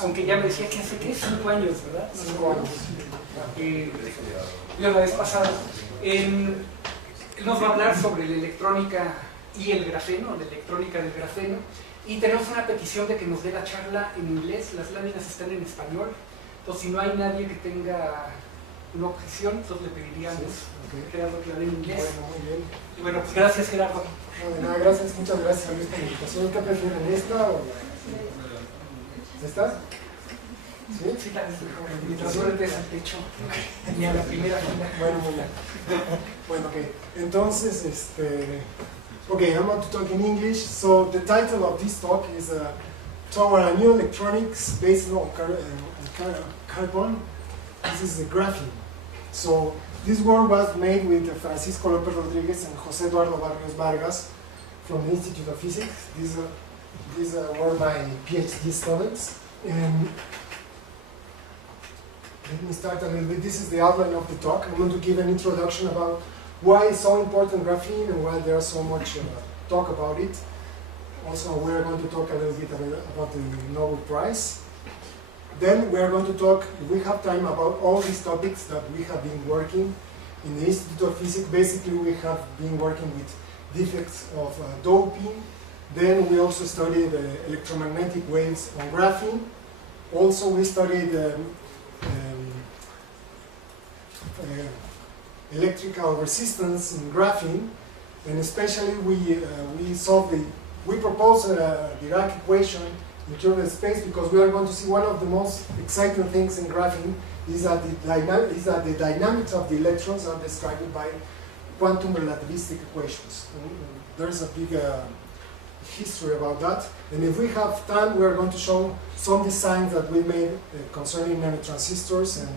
Aunque ya me decía que hace, ¿qué? 5 años, ¿verdad? 5 años. La vez pasada. Él nos va a hablar sobre la electrónica y el grafeno, la electrónica del grafeno. Y tenemos una petición de que nos dé la charla en inglés. Las láminas están en español. Entonces, si no hay nadie que tenga una objeción, entonces le pediríamos a Gerardo que hable en inglés. Bueno, muy bien. Y bueno, pues gracias, Gerardo. No, de nada, gracias, muchas gracias a esta invitación. ¿Qué prefieren, esta o esta? ¿Sí? Sí, mientras no le des al techo, ni a la primera fila. Bueno, muy bien. Bueno, ok. Entonces, okay, I'm going to talk in English. So the title of this talk is Toward a New Electronics Based on Carbon. This is the graphene. So this work was made with Francisco López Rodríguez and José Eduardo Barrios Vargas from the Institute of Physics. These were my PhD students. And let me start a little bit. This is the outline of the talk. I'm going to give an introduction about why it's so important graphene and why there's so much talk about it. Also, we're going to talk a little bit about the Nobel Prize. Then we are going to talk, if we have time, about all these topics that we have been working in the Institute of Physics. Basically, we have been working with defects of doping. Then we also studied electromagnetic waves on graphene. Also, we studied electrical resistance in graphene, and especially we proposed a Dirac equation in Chernov space because we are going to see one of the most exciting things in graphene is that the dynamics of the electrons are described by quantum relativistic equations. There's a big history about that, and if we have time, we are going to show some designs that we made concerning nanotransistors and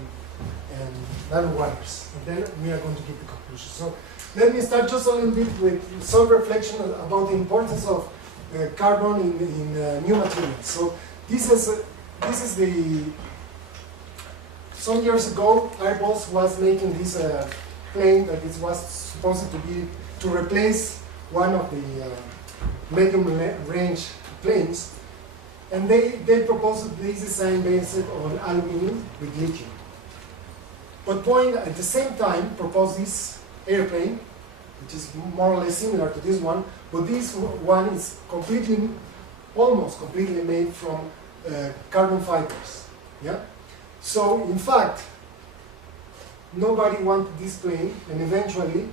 nanowires, and then we are going to give the conclusion. So let me start just a little bit with some reflection about the importance of carbon in new materials. So this is the, some years ago, Airbus was making this plane that it was supposed to be to replace one of the medium range planes, and they proposed this design based on aluminum with lithium. But Boeing at the same time proposed this airplane, which is more or less similar to this one, but this one is almost completely made from carbon fibers. Yeah. So in fact, nobody wanted this plane, and eventually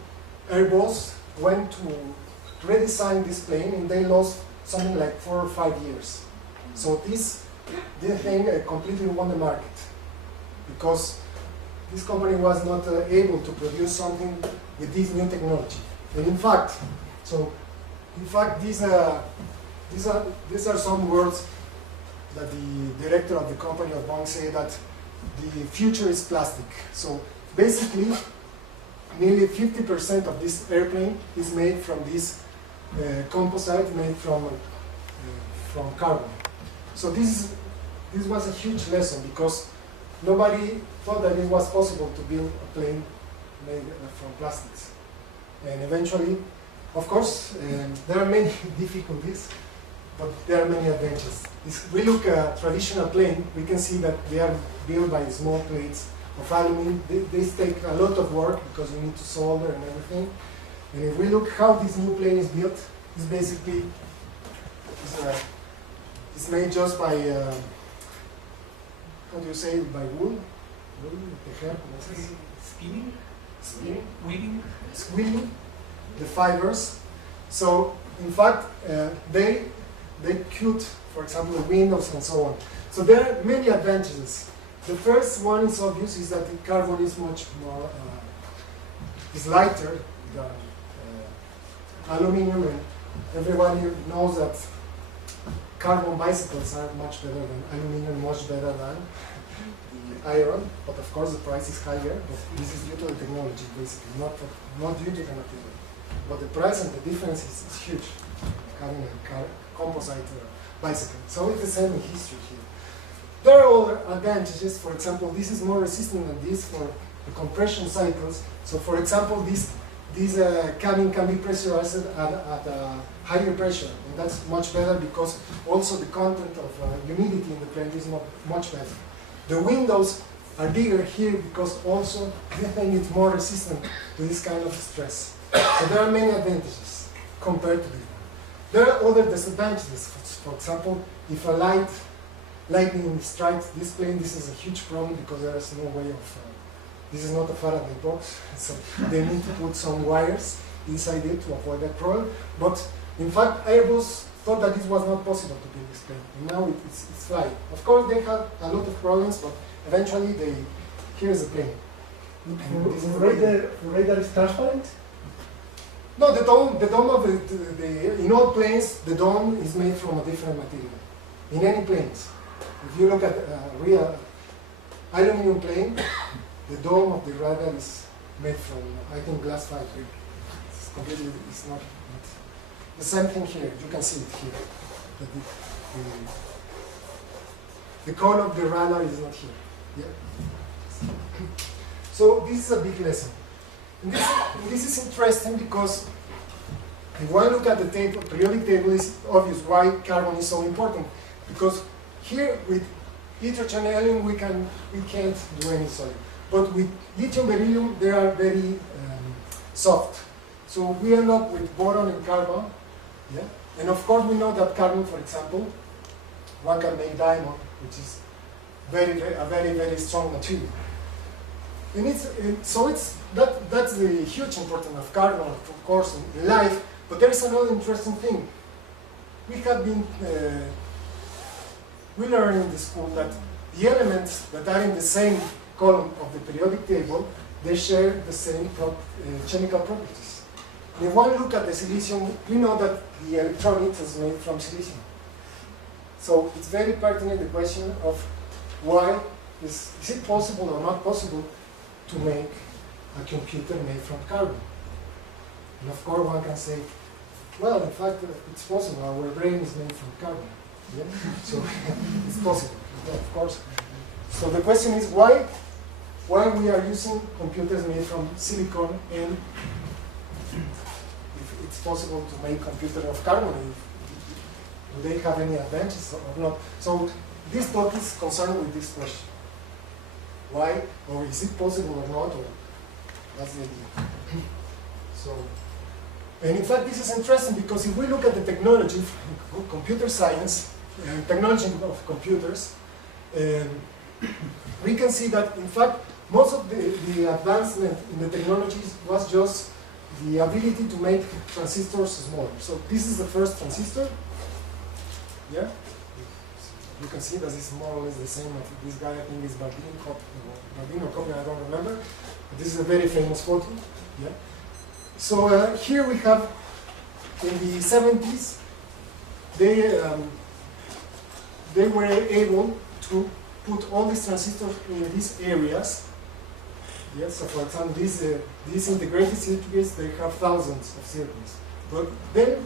Airbus went to redesign this plane, and they lost something like 4 or 5 years. So this thing completely won the market because this company was not able to produce something with this new technology. And in fact, these are some words that the director of the company of Boeing said that the future is plastic. So basically, nearly 50% of this airplane is made from this composite made from carbon. So this was a huge lesson because nobody thought that it was possible to build a plane made from plastics. And eventually, of course, there are many difficulties, but there are many advantages. If we look at a traditional plane, we can see that they are built by small plates of aluminum. These take a lot of work because you need to solder and everything. And if we look how this new plane is built, it's basically it's made just by how do you say it, by wool? Spinning? Weaving? Weaving the fibers. So in fact, they cut, for example, the windows and so on. So there are many advantages. The first one is obvious, is that the carbon is much more, is lighter than aluminum, and everybody knows that carbon bicycles are much better than aluminum, much better than the iron, but of course the price is higher, but this is due to the technology basically, not due to the material. But the price and the difference is huge, having a composite bicycle. So it's the same in history here. There are other advantages. For example, this is more resistant than this for the compression cycles. So for example, this this cabin can be pressurized at a higher pressure, and that's much better because also the content of humidity in the plane is much better. The windows are bigger here because also they think it's more resistant to this kind of stress. So there are many advantages compared to this one. There are other disadvantages. For example, if a lightning strikes this plane, this is a huge problem because there is no way of, this is not a Faraday box, so they need to put some wires inside it to avoid that problem. But in fact, Airbus thought that this was not possible to build this plane, and now it's flying. Of course, they had a lot of problems, but eventually here's the plane. The radar is transparent? No, the dome of in all planes, the dome is made from a different material. In any planes. If you look at a real aluminum plane, the dome of the radar is made from, I think, glass fiber. It's completely, it's not. The same thing here, you can see it here. The cone of the radar is not here. Yeah. So this is a big lesson. And this is interesting because if one look at the table, periodic table, is obvious why carbon is so important. Because here with hydrogen and helium we can't do any solid. But with lithium beryllium they are very soft. So we end up with boron and carbon. Yeah? And of course we know that carbon, for example, one can make diamond, which is a very strong material. And that's the huge importance of carbon, of course, in life. But there is another interesting thing. We have been we learned in the school that the elements that are in the same column of the periodic table, they share the same chemical properties. And if one look at the silicium, we know that the electronics is made from silicium. So it's very pertinent the question of why is it possible or not possible to make a computer made from carbon. And of course one can say, well, in fact, it's possible. Our brain is made from carbon. Yeah? So it's possible, of course. So the question is why we are using computers made from silicon, and if it's possible to make computers of carbon, do they have any advantages or not? So this talk is concerned with this question. Why, or is it possible or not, or that's the idea. So, and in fact this is interesting because if we look at the technology of computer science, technology of computers, we can see that in fact most of the advancement in the technologies was just the ability to make transistors smaller. So this is the first transistor. Yeah? You can see that it's more or less the same of this guy, I think is Barbino copy, I don't remember. But this is a very famous photo. Yeah? So here we have, in the 70s, they were able to put all these transistors in these areas. Yes, so for example, these integrated circuits, they have thousands of circuits. But then,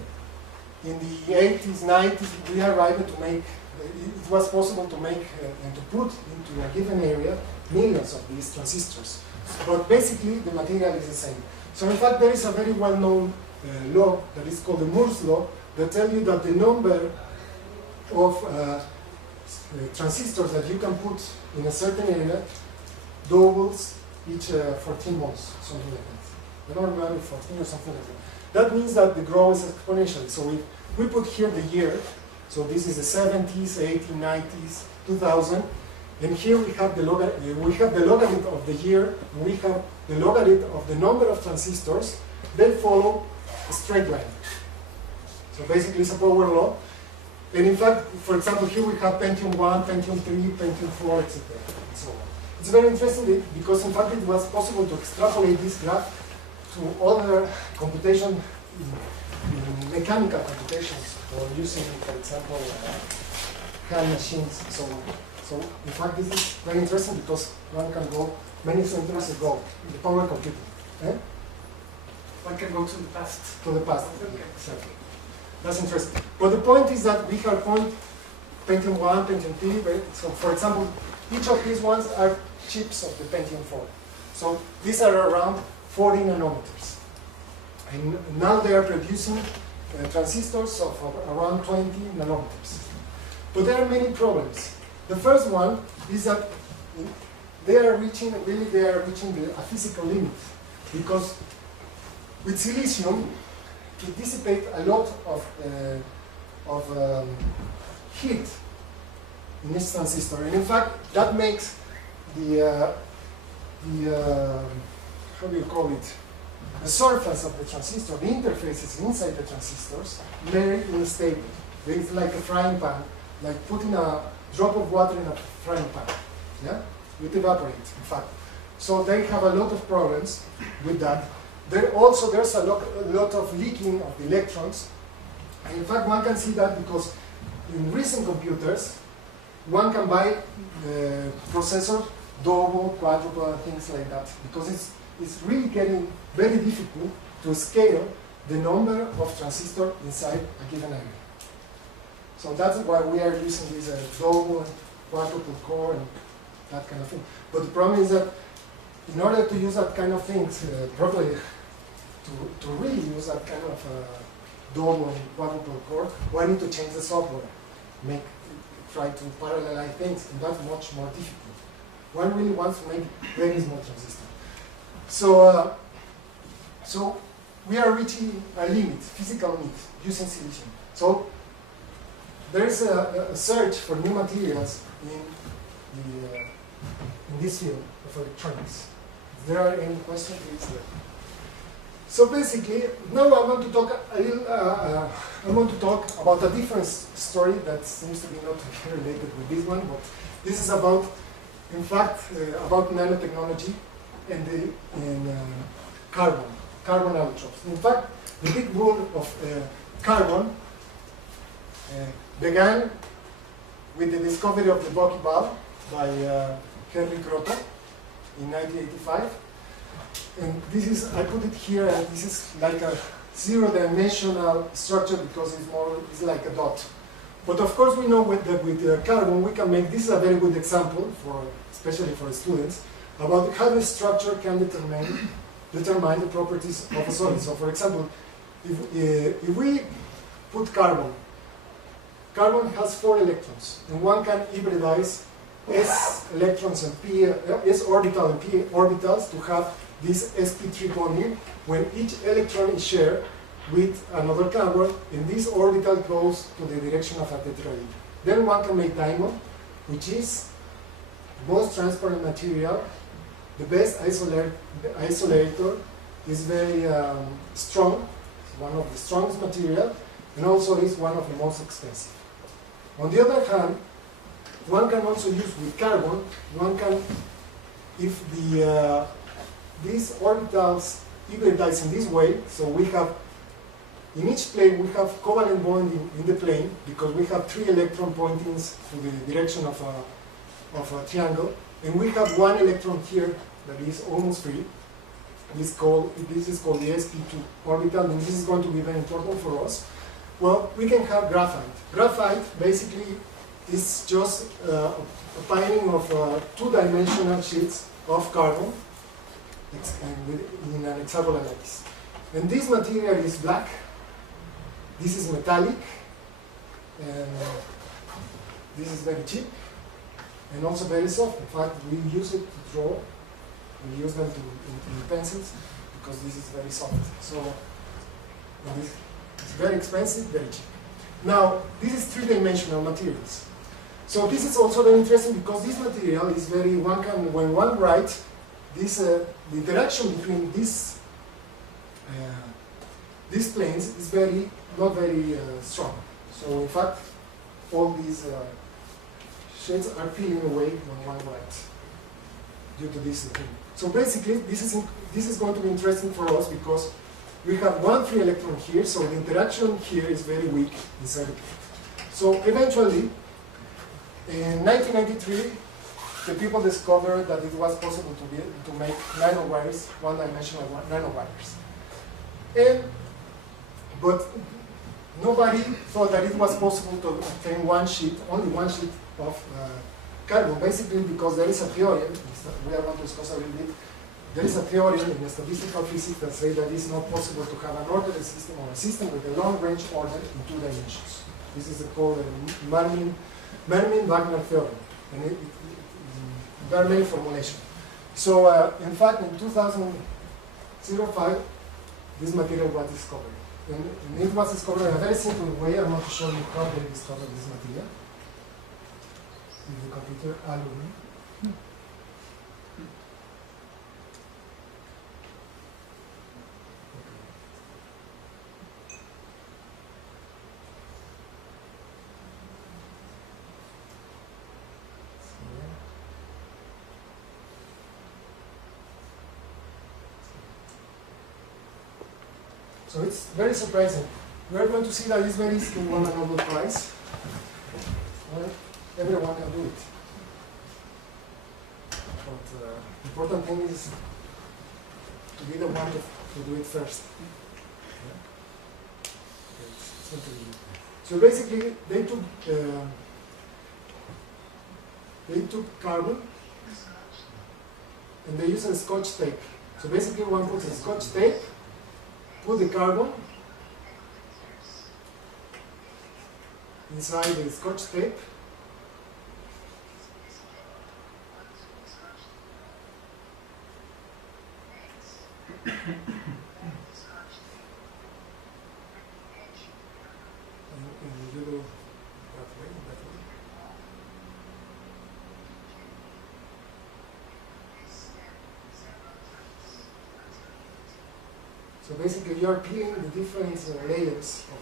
in the 80s, 90s, we arrived to make, it was possible to make and to put into a given area millions of these transistors. But basically, the material is the same. So in fact, there is a very well-known law that is called the Moore's law that tells you that the number of transistors that you can put in a certain area doubles each 14 months, something like that. I don't remember, 14 or something like that. That means that the growth is exponential. So if we put here the year, so this is the 70s, 80s, 90s, 2000, and here we have the logarithm of the year, and we have the logarithm of the number of transistors. They follow a straight line. So basically it's a power law. And in fact, for example, here we have Pentium 1, Pentium 3, Pentium 4, etc. And so on. It's very interesting because in fact it was possible to extrapolate this graph to other computation, in mechanical computations, or using, for example, hand machines. So in fact this is very interesting because one can go many centuries ago in the power computing. Eh? One can go to the past. To the past, okay. Exactly. That's interesting. But the point is that we have Pentium 1, Pentium 3. So for example, each of these ones are chips of the Pentium 4. So these are around 40 nanometers. And now they are producing transistors of around 20 nanometers. But there are many problems. The first one is that they are reaching a physical limit, because with silicium, it dissipates a lot of heat in each transistor, and in fact, that makes the how do you call it? The surface of the transistor, the interfaces inside the transistors, very unstable. It's like a frying pan, like putting a drop of water in a frying pan. Yeah, it evaporates, in fact. So they have a lot of problems with that. There's a lot of leaking of the electrons. And in fact, one can see that because in recent computers, one can buy processors, double, quadruple, things like that, because it's really getting very difficult to scale the number of transistors inside a given area. So that's why we are using this double and quadruple core and that kind of thing. But the problem is that in order to use that kind of things properly, to really use that kind of double and quadruple core, we need to change the software, try to parallelize things, and that's much more difficult. One really wants to make very small transistors. So we are reaching a limit, physical limit, using silicium. So there is a search for new materials in this field of electronics. If there are any questions, please. So basically, now I want to talk a little. I want to talk about a different story that seems to be not related with this one, but this is about, in fact, about nanotechnology and carbon allotropes. In fact, the big rule of carbon began with the discovery of the buckyball by Henry Crotta in 1985. And this is, I put it here, and this is like a zero-dimensional structure because it's like a dot. But of course we know that with carbon we can make, this is a very good example, especially for students, about how the structure can determine the properties of a solid. So for example, if we put carbon has 4 electrons, and one can hybridize s electrons and s orbital and p orbitals to have this sp3 bonding when each electron is shared with another carbon, and this orbital goes to the direction of a tetrahedron. Then one can make diamond, which is the most transparent material, the best isolator, is very strong, one of the strongest material, and also is one of the most expensive. On the other hand, one can also use with carbon, if these orbitals hybridize in this way, so we have, in each plane we have covalent bonding in the plane because we have 3 electron pointings to the direction of a triangle, and we have 1 electron here that is almost free. This is called the sp2 orbital, and this is going to be very important for us. Well, we can have graphite. Graphite basically is just a piling of 2-dimensional sheets of carbon in an hexagonal lattice. And this material is black, this is metallic, and this is very cheap, and also very soft. In fact, we use it to draw, we use them in pencils, because this is very soft. So it's very expensive, very cheap. Now, this is 3-dimensional materials. So this is also very interesting because this material is very, when one writes, the interaction between these planes is not very strong. So in fact, all these shades are peeling away when one writes due to this thing. So basically, this is going to be interesting for us because we have 1 free electron here, so the interaction here is very weak inside the plane. So eventually, in 1993, the people discovered that it was possible to make nanowires, 1-dimensional nanowires. But nobody thought that it was possible to obtain only one sheet of carbon, basically because there is a theorem, we are going to discuss a little bit, there is a theory in statistical physics that says that it's not possible to have an ordered system or a system with a long-range order in 2 dimensions. This is called the Marmin-Wagner theorem, and there are many formulations. So, in fact, in 2005, this material was discovered. And it was discovered in a very simple way. I'm going to show you how they discovered this material. In the computer algorithm. So it's very surprising. We are going to see that it's very easy to win a Nobel Prize. Well, everyone can do it. But the important thing is to be the one to do it first. Yeah? Okay, so basically, they took carbon and they used a Scotch tape. So basically, one puts a Scotch tape, put the carbon inside the Scotch tape, and you do that way. So basically, you are peeling the different layers of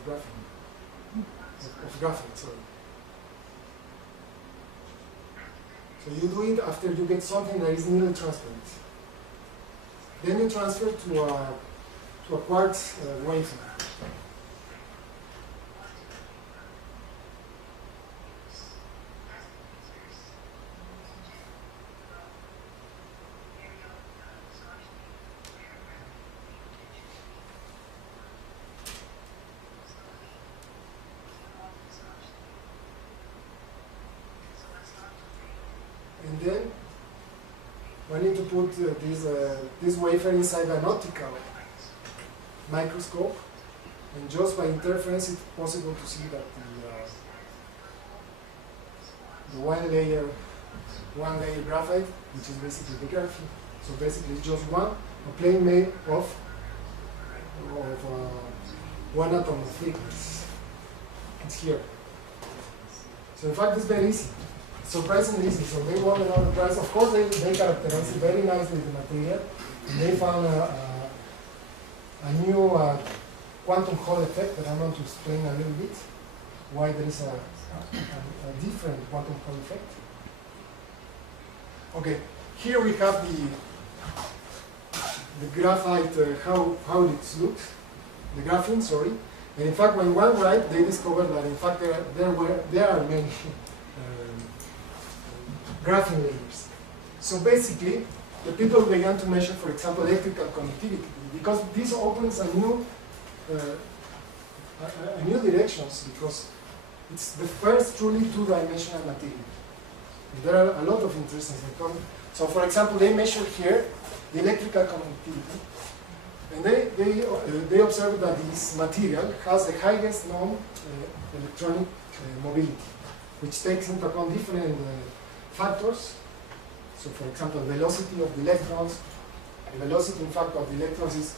graphene, sorry. So you do it after you get something that is nearly transparent. Then you transfer to a quartz wafer. And then we need to put this wafer inside an optical microscope, and just by interference it's possible to see that the one layer graphite, which is basically the graphene. So basically it's just a plane made of one atom of thickness. It's here. So in fact it's very easy. Surprisingly easy. So they won another prize. Of course, they characterized it very nicely, the material. And they found a new quantum Hall effect that I'm going to explain a little bit why there is a different quantum Hall effect. Okay, here we have the graphite, how it looks, the graphene, sorry. And in fact, when one write, they discovered that in fact there are many graphene layers. So basically, the people began to measure, for example, electrical conductivity, because this opens a new directions, because it's the first truly two-dimensional material. And there are a lot of interesting things. So, for example, they measured here the electrical conductivity, and they observed that this material has the highest known electronic mobility, which takes into account different factors. So, for example, velocity of the electrons. The velocity, in fact, of the electrons is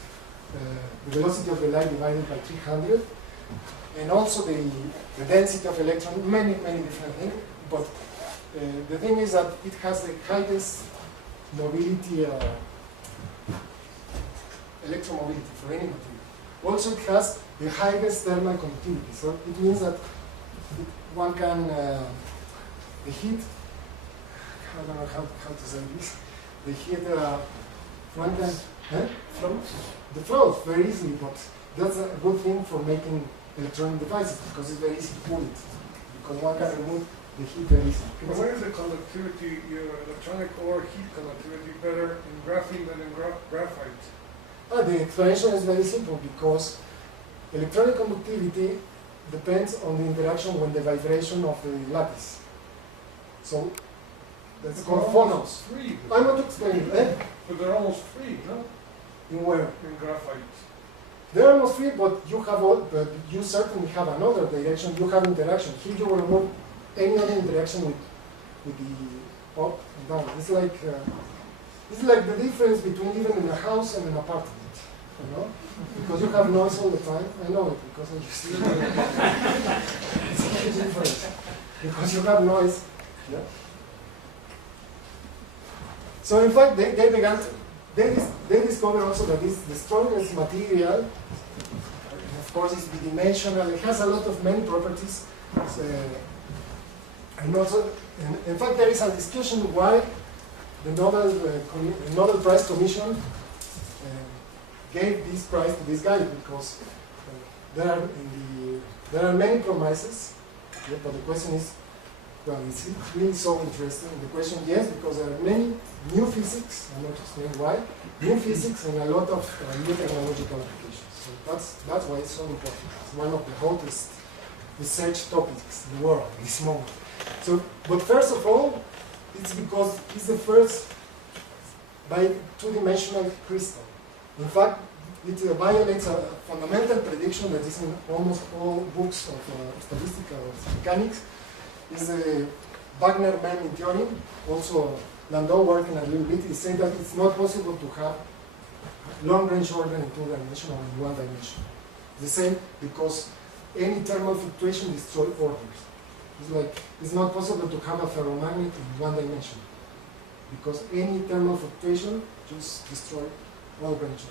the velocity of the light divided by 300, and also the density of electrons. Many different things. But the thing is that it has the highest mobility, electromobility for any material. Also, it has the highest thermal conductivity. So it means that one can the heat. I don't know how to say this. The heat, one can float very easily, but that's a good thing for making electronic devices, because it's very easy to cool it, because one can remove the heat very easily. But why is the conductivity, your electronic or heat conductivity, better in graphene than in graphite? The explanation is very simple, because electronic conductivity depends on the interaction with the vibration of the lattice. So That's But called they're almost phonos. free. I want to explain it. But they're almost free, no? In where? In graphite. They're almost free, but but you certainly have another direction. You have interaction. Here you will remove any other interaction with the up and down. It's like the difference between living in a house and an apartment. You know, because you have noise all the time. I know it because I used to. It's a huge difference because you have noise. Yeah. So in fact, they discovered also that it's the strongest material. And of course, it's bidimensional. It has a lot of many properties. And also, in fact, there is a discussion why the Nobel Prize Commission gave this prize to this guy, because there are many promises. Yeah, but the question is, well, is it really so interesting? And the question, yes, because there are many new physics, I'm not explaining why, new physics and a lot of new technological applications. So that's why it's so important. It's one of the hottest research topics in the world at this moment. So, but first of all, it's because it's the first two-dimensional crystal. In fact, it violates a fundamental prediction that is in almost all books of statistical mechanics. Is the Wagner-Manning theorem. Also, Landau working a little bit. He said that it's not possible to have long-range order in two dimension or in one dimension. The same because any thermal fluctuation destroys orders. It's like it's not possible to have a ferromagnet in one dimension because any thermal fluctuation just destroys all range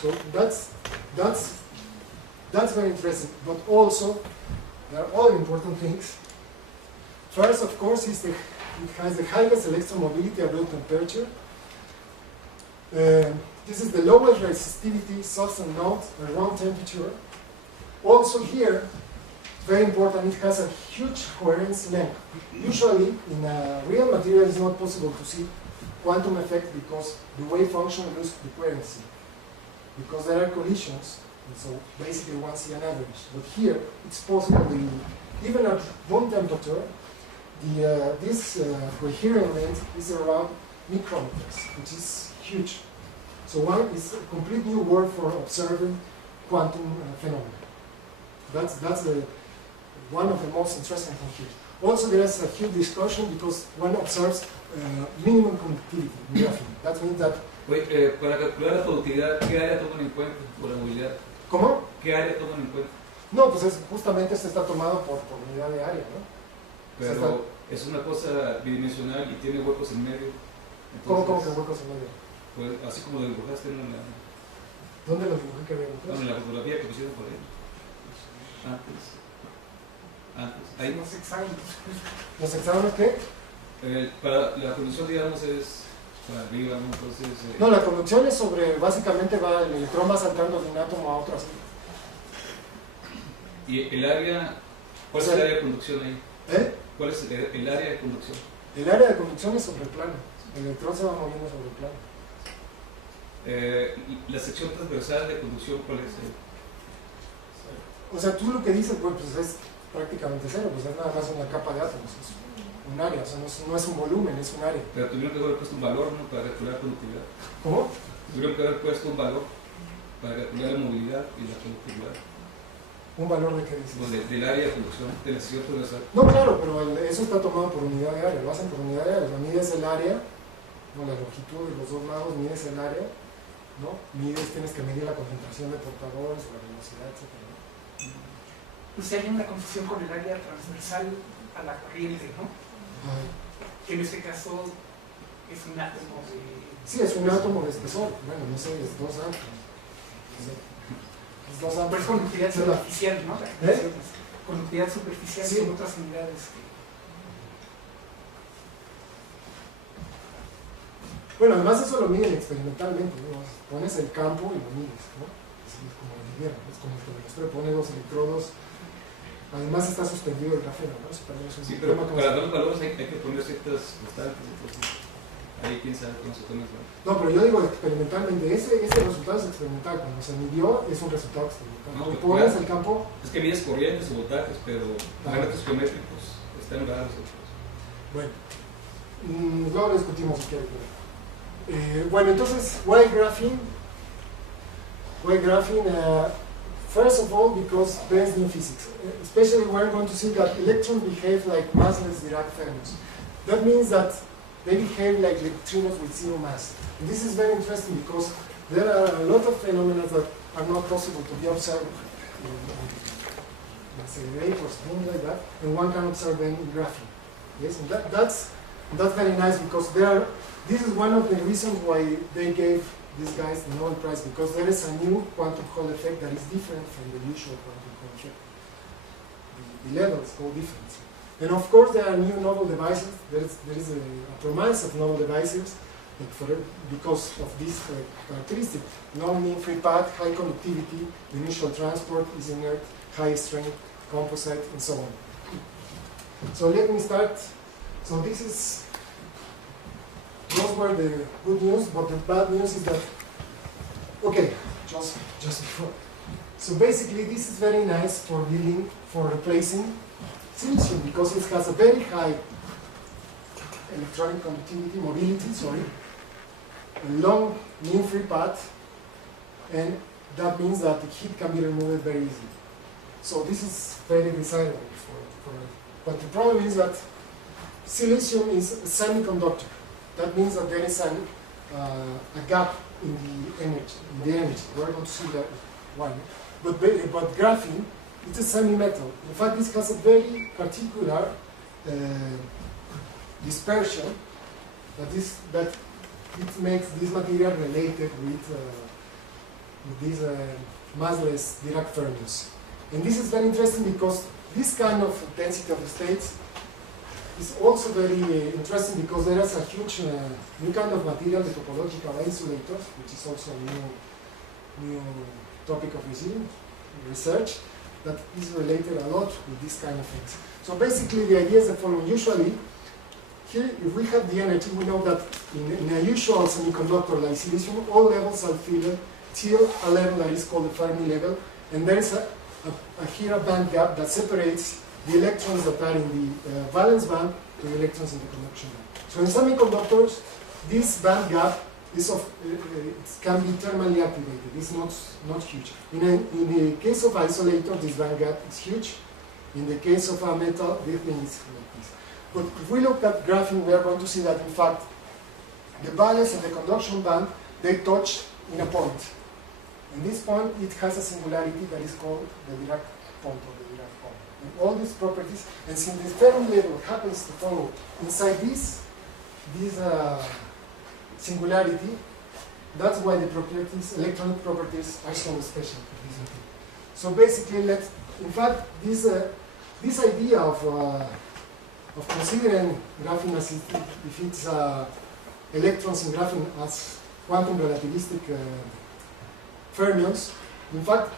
order. So that's very interesting. But also there are other important things. First, of course, it has the highest electromobility at low temperature. This is the lowest resistivity substance node at room temperature. Also here, very important, it has a huge coherence length. Usually, in a real material, it's not possible to see quantum effect because the wave function loses the coherency. Because there are collisions, and so basically one sees an average. But here, it's possible, even at room temperature, this coherent length is around micrometers, which is huge. So one is a complete new word for observing quantum phenomena. That's one of the most interesting things here. Also, there is a huge discussion because one observes minimum conductivity in graphene. That means that. Para calcular la productividad, ¿qué área toman en cuenta por la movilidad? ¿Cómo? ¿Qué área toman en cuenta? No, pues justamente este está tomado por unidad de área, ¿no? Pero es una cosa bidimensional y tiene huecos en medio. Entonces, ¿Cómo que huecos en medio? Pues así como lo dibujaste en la... ¿Dónde lo dibujé que había huecos? No, en la fotografía que pusieron por ahí. Antes. Ahí. Los hexágonos. ¿Los hexágonos qué? Para la conducción, digamos, es para arriba, ¿no? Entonces... No, la conducción es sobre, básicamente el electrón va saltando de un átomo a otro así. ¿Y el área? ¿Cuál es el área de conducción ahí? ¿Cuál es el área de conducción? El área de conducción es sobre el plano. El electrón se va moviendo sobre el plano. La sección transversal de conducción, ¿cuál es? O sea, tú lo que dices, pues es prácticamente cero, pues es nada más una capa de átomos, es un área, o sea, no es un volumen, es un área. Pero tuvieron que haber puesto un valor, ¿no? Para calcular conductividad. ¿Cómo? Tuvieron que haber puesto un valor para calcular la movilidad y la conductividad. ¿Un valor de qué dices? Pues del área de conducción, de la sección transversal. No, claro, pero eso está tomado por unidad de área, lo hacen por unidad de área, o sea, mides el área, no, la longitud de los dos lados, mides el área, ¿no? Tienes que medir la concentración de portadores, la velocidad, etc. Pues hay una confusión con el área transversal a la corriente, ¿no? Que en este caso es un átomo de... Sí, es un átomo de espesor, bueno, no sé, es 2 átomos. Pero es conductividad superficial, ¿no? Conductividad superficial sí. Con otras unidades. Bueno, además eso lo miden experimentalmente, ¿no? Pones el campo y lo mides, ¿no? Es como lo midieron, es como que demostré, pone 2 electrodos. Además está suspendido el grafeno, ¿no? Sí, pero para dar los valores hay que poner ciertas constantes, entonces ahí quién sabe cómo se toma. No, pero yo digo experimentalmente, ese resultado es experimental, cuando se midió es un resultado experimental. No, tú pones el campo... Es que mides corrientes o voltajes, pero parámetros geométricos están raros. Bueno, Luego lo discutimos si quieren. Bueno, entonces, why graphene? Why graphene? First of all, because there's new physics. Especially we're going to see that electrons behave like massless Dirac fermions. That means that they behave like neutrinos with zero mass. And this is very interesting because there are a lot of phenomena that are not possible to be observed in let's say rate or something like that, and one can observe them in graphene. Yes, and that's very nice because this is one of the reasons why they gave these guys the Nobel Prize, because there is a new quantum Hall effect that is different from the usual quantum Hall effect. The levels go different. And of course there are new novel devices. There is a promise of novel devices because of this characteristic. Non-mean free path, high conductivity, initial transport is inert, high strength, composite, and so on. So let me start. So those were the good news, but the bad news is that, okay, just before. So basically this is very nice for replacing silicium because it has a very high electronic conductivity, mobility, a long mean free path, and that means that the heat can be removed very easily. So this is very desirable for it. But the problem is that silicium is a semiconductor. That means that there is a gap in the energy. We're going to see that one. But graphene, it's a semi-metal. In fact, this has a very particular dispersion that it makes this material related with these massless Dirac fermions. And this is very interesting because this kind of density of states is also very interesting because there is a huge new kind of material, the topological insulators, which is also a new topic of research that is related a lot with this kind of things. So basically the idea is the following. Usually, here if we have the energy, we know that in a usual semiconductor like silicium, all levels are filled till a level that is called the Fermi level, and there is here a band gap that separates the electrons that are in the valence band to the electrons in the conduction band. So in semiconductors, this band gap is it can be thermally activated. It's not huge. In the case of isolator, this band gap is huge. In the case of a metal, this thing is like this. But if we look at graphene, we are going to see that in fact the valence and the conduction band, they touch in a point. In this point, it has a singularity that is called the Dirac point or the Dirac point. And all these properties, and since the Fermi level happens to follow inside this singularity, that's why the properties, electronic properties, are so special for this material. So basically, in fact, this idea of considering graphene as if it's electrons in graphene as quantum relativistic fermions, in fact,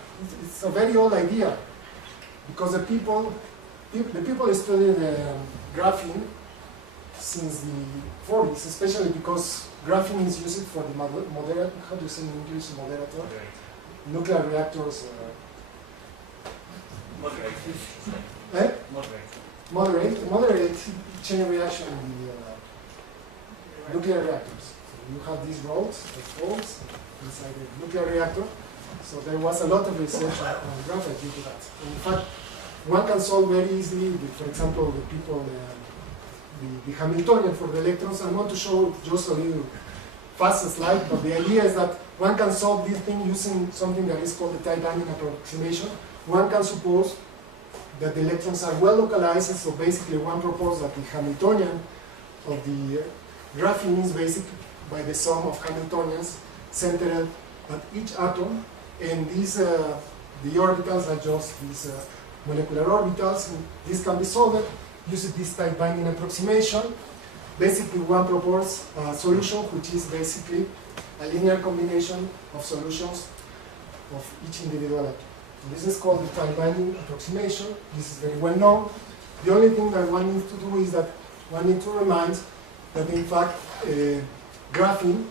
it's a very old idea because the people studying graphene since the 40s, especially because graphene is used for the moderator, how do you say in English, moderator? Nuclear reactors. Moderate chain reaction in the nuclear reactors. So you have these rods that folds inside the nuclear reactor. So there was a lot of research on graphite due to that. And in fact, one can solve very easily, for example, the Hamiltonian for the electrons. I'm going to show just a little fast slide, but the idea is that one can solve this thing using something that is called the tight binding approximation. One can suppose that the electrons are well localized, so basically one proposes that the Hamiltonian of the graphene is basically by the sum of Hamiltonians centered at each atom, and these the orbitals are just these molecular orbitals, and this can be solved using this tight binding approximation. Basically one proposes a solution which is basically a linear combination of solutions of each individual atom. And this is called the tight binding approximation. This is very well known. The only thing that one needs to do is that one needs to remind that in fact graphene,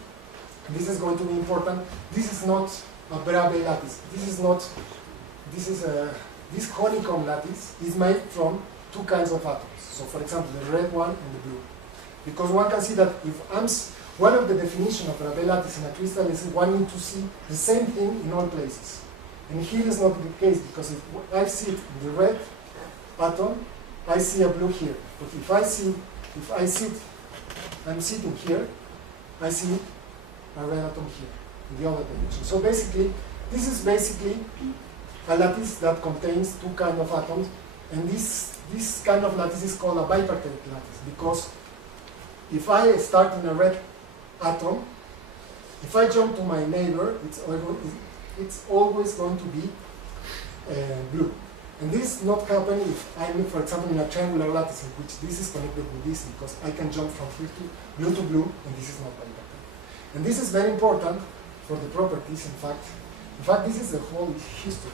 this is going to be important, this is not a Bravais lattice. This honeycomb lattice is made from two kinds of atoms. So for example, the red one and the blue. because one can see that if one of the definitions of a Bell lattice in a crystal is one need to see the same thing in all places. And here is not the case, because if I sit in the red atom, I see a blue here. But if I'm sitting here, I see a red atom here, in the other direction. So basically, this is basically a lattice that contains two kind of atoms, and this kind of lattice is called a bipartite lattice, because if I start in a red atom, if I jump to my neighbor, it's always going to be blue. And this not happen if I'm, for example, in a triangular lattice, in which this is connected with this, because I can jump from here to blue, and this is not bipartite. And this is very important for the properties, in fact. In fact, this is the whole history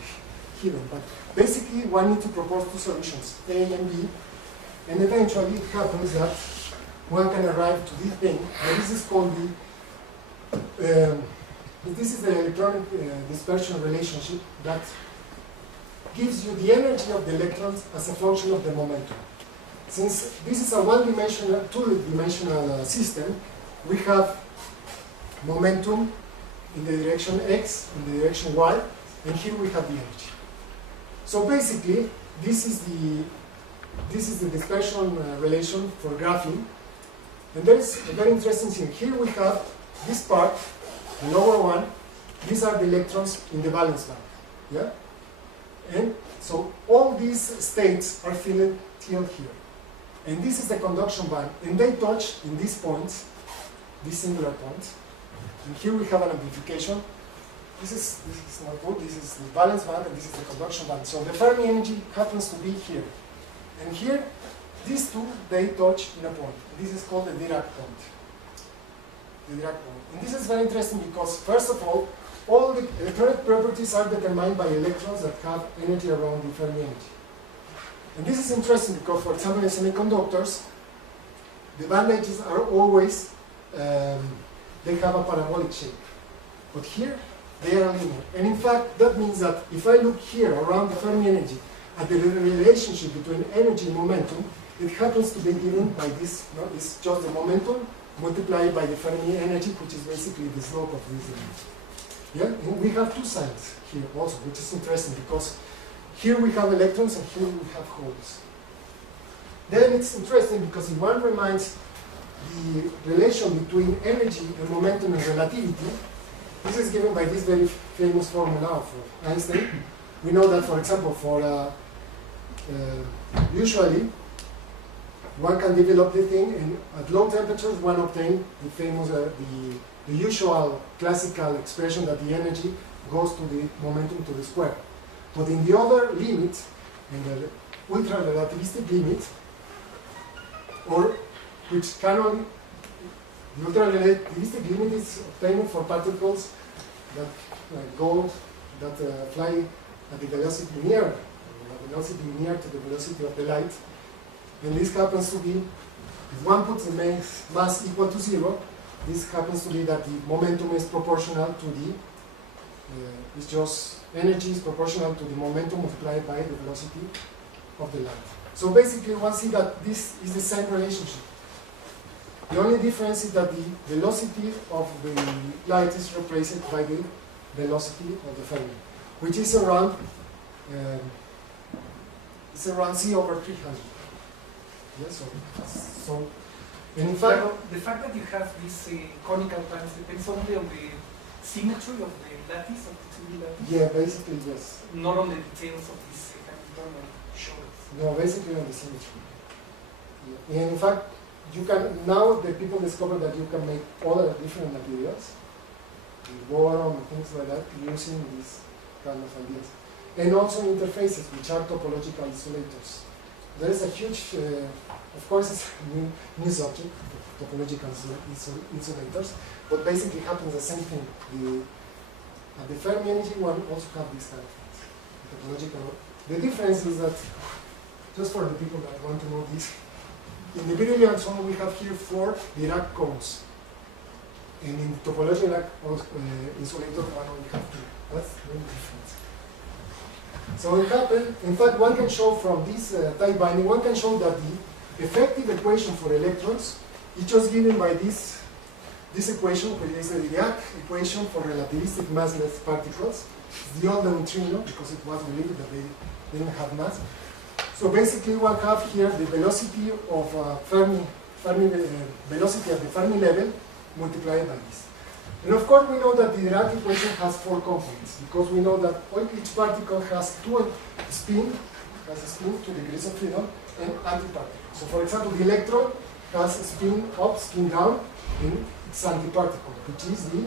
hidden. But basically, one needs to propose two solutions, A and B, and eventually it happens that one can arrive to this thing, and this is called this is the electronic dispersion relationship that gives you the energy of the electrons as a function of the momentum. Since this is a one-dimensional, two-dimensional system, we have momentum in the direction x, in the direction y, and here we have the energy. So basically, this is the dispersion relation for graphene. And there's a very interesting thing. Here we have this part, the lower one. These are the electrons in the valence band. Yeah? And so all these states are filled here. And this is the conduction band. And they touch in these points, these singular points. And here we have an amplification. This is not good. This is the valence band, and this is the conduction band. So the Fermi energy happens to be here. And here, these two, they touch in a point. This is called the Dirac point. The Dirac point. And this is very interesting because, first of all the electronic properties are determined by electrons that have energy around the Fermi energy. And this is interesting because, for example, in semiconductors, the band edges are always, they have a parabolic shape. But here, they are linear. And in fact, that means that if I look here around the Fermi energy at the relationship between energy and momentum, it happens to be given by this. No? It's just the momentum multiplied by the Fermi energy, which is basically the slope of this energy. Yeah? And we have two signs here also, which is interesting because here we have electrons and here we have holes. Then it's interesting because if one reminds the relation between energy and momentum and relativity, this is given by this very famous formula for Einstein. We know that, for example, for usually one can develop the thing, and at low temperatures one obtains the famous, the usual classical expression that the energy goes to the momentum to the square. But in the other limit, in the ultra-relativistic limit, or which can only, the ultra-relativistic limit is obtained for particles that fly at the velocity near to the velocity of the light. And this happens to be, if one puts the mass equal to 0, this happens to be that the momentum is proportional to the, it's just energy is proportional to the momentum multiplied by the velocity of the light. So basically one sees that this is the same relationship. The only difference is that the velocity of the light is replaced by the velocity of the Fermi, which is around c over 300. Yes, so and in fact, the fact that you have these conical bands depends only on the symmetry of the lattice, of the 2D lattice? Yeah, basically, yes. Not on the details of this Hamiltonian shores. No, basically on the symmetry. Yeah. And in fact, you can, now the people discover that you can make other different materials, boron and things like that, using these kind of ideas. And also interfaces, which are topological insulators. There is a huge, of course it's a new subject, topological insulators, but basically happens the same thing. At the Fermi energy one also have this kind of things, topological. The difference is that, just for the people that want to know this, in the beryllium zone we have here 4 Dirac cones. And in the topological insulator one only have 2. That's very different. So it happened, in fact, one can show from this tight binding, one can show that the effective equation for electrons It's just given by this equation, which is the Dirac equation for relativistic massless particles. It's the old neutrino, because it was believed that they didn't have mass. So basically, we have here the velocity of Fermi velocity at the Fermi level multiplied by this. And of course, we know that the Dirac equation has 4 components, because we know that each particle has a spin 2 degrees of freedom, and antiparticle. So for example, the electron has a spin up, spin down in its antiparticle, which is the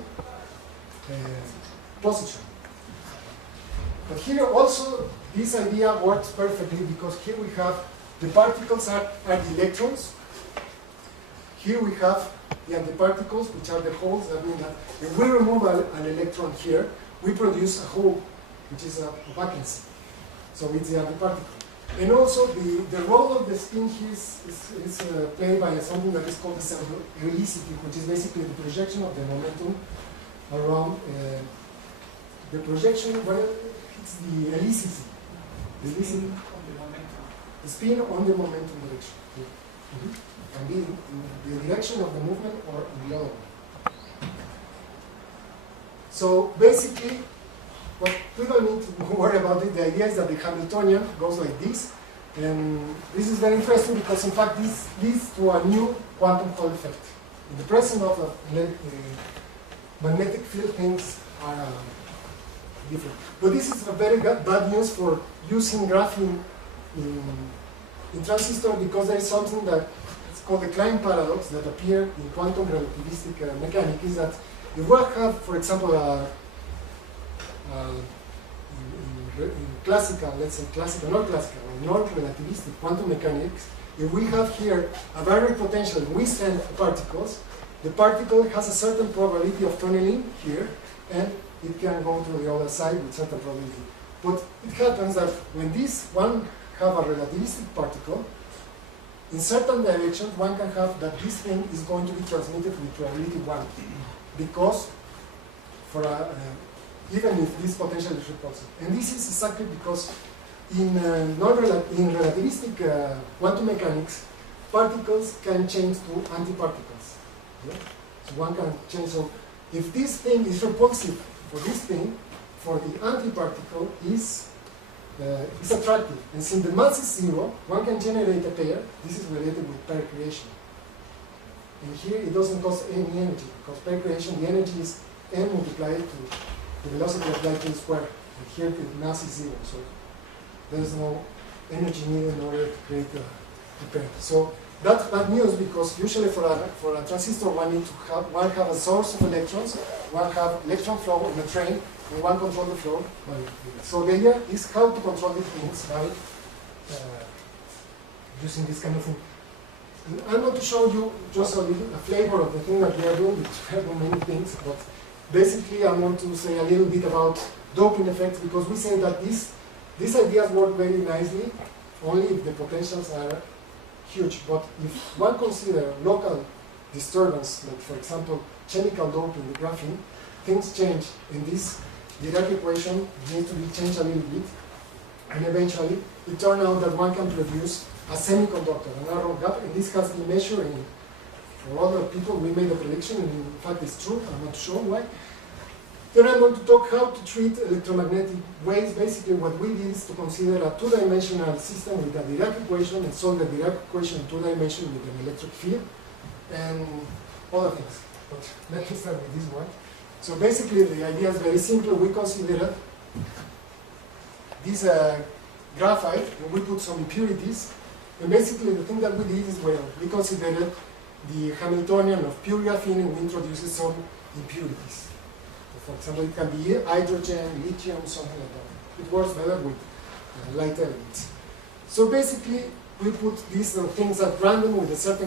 position. But here also, this idea works perfectly, because here we have the particles are the electrons. Here we have the antiparticles, which are the holes. That means that if we remove an electron here, we produce a hole, which is a vacancy. So it's the antiparticle. And also the role of the spin here is played by something that is called the helicity, which is basically the projection of the momentum around the projection, well, it's the helicity. The helicity on the momentum. The spin on the momentum direction. Can be in the direction of the movement or in the other one. So basically, what we don't need to worry about it. The idea is that the Hamiltonian goes like this, and this is very interesting because in fact this leads to a new quantum Hall effect. In the presence of a magnetic field, things are different. But this is a very bad news for using graphene in transistors, because there is something that it's called the Klein paradox that appear in quantum relativistic mechanics. Is that if we have, for example, in classical, let's say classical, not classical, or non-relativistic quantum mechanics, if we have here a variable potential and we send particles, the particle has a certain probability of tunneling here, and it can go to the other side with certain probability. But it happens that when this one have a relativistic particle, in certain directions, one can have that this thing is going to be transmitted with probability 1, because for even if this potential is repulsive. And this is exactly because in relativistic quantum mechanics, particles can change to antiparticles. Yeah? So one can change. So if this thing is repulsive for this thing, for the antiparticle is attractive. And since the mass is 0, one can generate a pair. This is related with pair creation. And here it doesn't cost any energy, because pair creation, the energy is m multiplied to the velocity of light to the square. And here the mass is 0, so there is no energy needed in order to create a pair. So that's bad news, because usually for a transistor one need to have a source of electrons, one have electron flow in a train, and one control the flow. So the idea is how to control these things by using this kind of thing. And I'm going to show you just a flavor of the thing that we are doing, because we are doing many things, but basically I'm going to say a little bit about doping effects, because we say that these ideas work very nicely only if the potentials are huge. But if one considers local disturbance, like for example chemical doping, the graphene, things change, and this Dirac equation needs to be changed a little bit, and eventually it turned out that one can produce a semiconductor, a narrow gap, and this has been measured for other people. We made a prediction, and in fact it's true. I'm going to show why. Then I'm going to talk how to treat electromagnetic waves. Basically what we did is to consider a two-dimensional system with a Dirac equation and solve the Dirac equation in 2 dimensions with an electric field and other things. But let me start with this one. So basically the idea is very simple. We considered this graphite, and we put some impurities. And basically the thing that we did is, well, we considered the Hamiltonian of pure graphene, and we introduced some impurities. So for example, it can be hydrogen, lithium, something like that. It works better with light elements. So basically we put these things at random with a certain